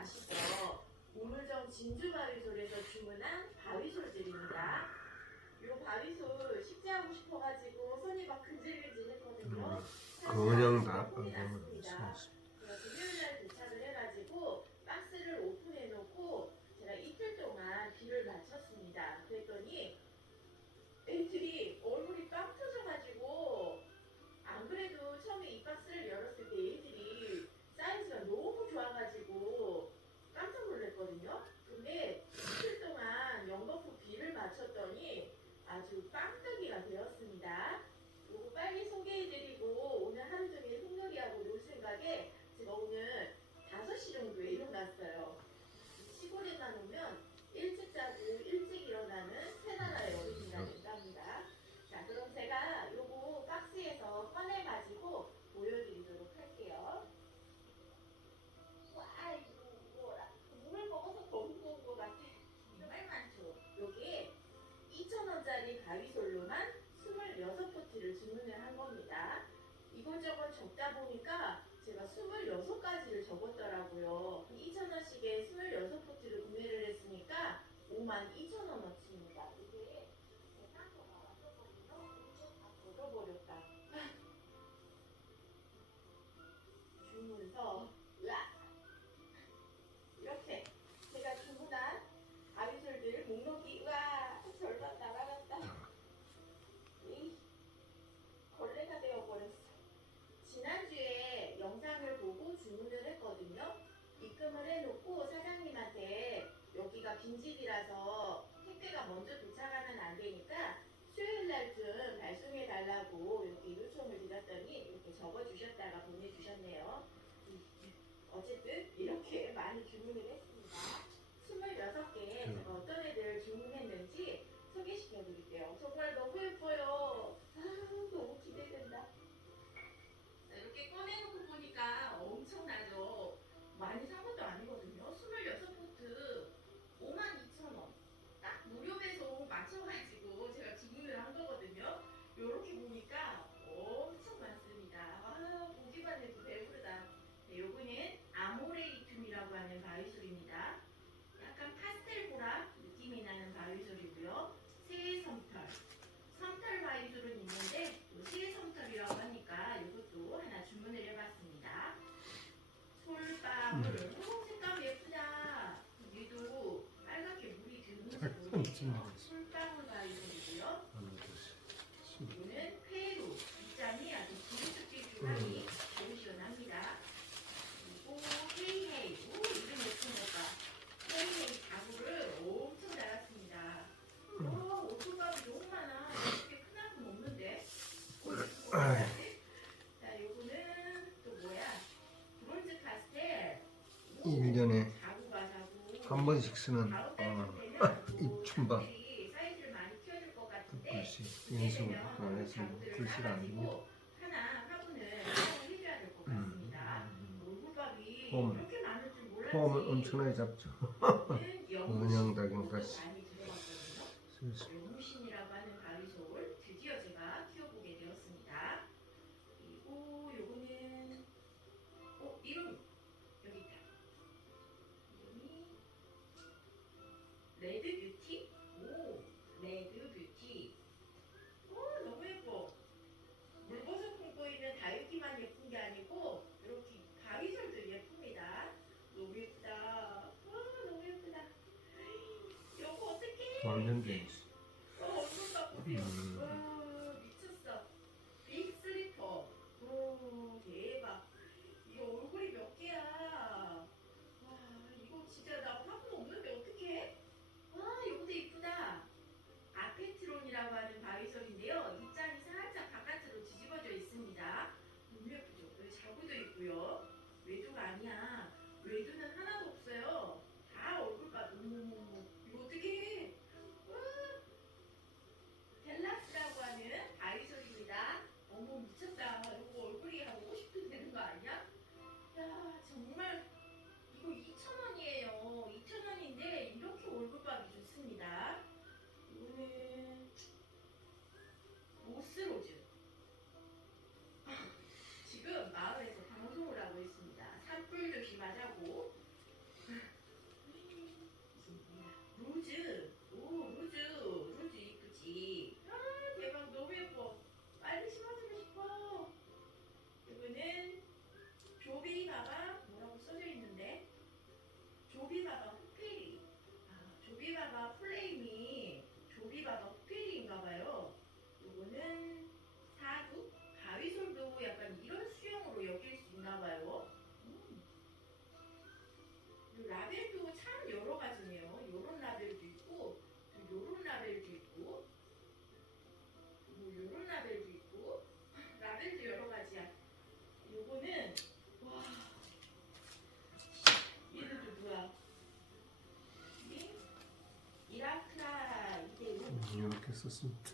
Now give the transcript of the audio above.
아시죠? 우물정 진주바위솔에서 주문한 바위솔들입니다. 요 바위솔 식재하고 싶어가지고 손이 막 근질근질 했거든요. 음, 그냥 다 안 되면 습니다 아주 빵떡이가 되었어요. 이것저것 적다 보니까 제가 26가지를 적었더라고요. 그 2,000원씩에 26포트를 구매를 했으니까 5만 2,000원어치입니다. 이게 대상도가 얻어버렸다. 주문서. 입금을 해놓고 사장님한테 여기가 빈집이라서 택배가 먼저 도착하면 안 되니까 수요일 날쯤 발송 잠깐 찍어 먹었어. 한 번씩 쓰는 어, 입춘방 글씨 연습 원해서 글씨가 아닙니다. 폼, 폼을 엄청나게 잡죠. 문양다경다시. 레드 뷰티? 오, 레드 뷰티. 오, 너무 예뻐. 물버섯 품고 있는 다육이만 예쁜 게 아니고, 이렇게 가위절도 예쁩니다. 너무 예쁘다. 와, 너무 예쁘다. 이거 어떡해? 완전 돼. 어, 엄청 따뜻해. 요거는 와 얘는 누구야? 이 이라크라 이대로 음, 이렇게 썼습니다.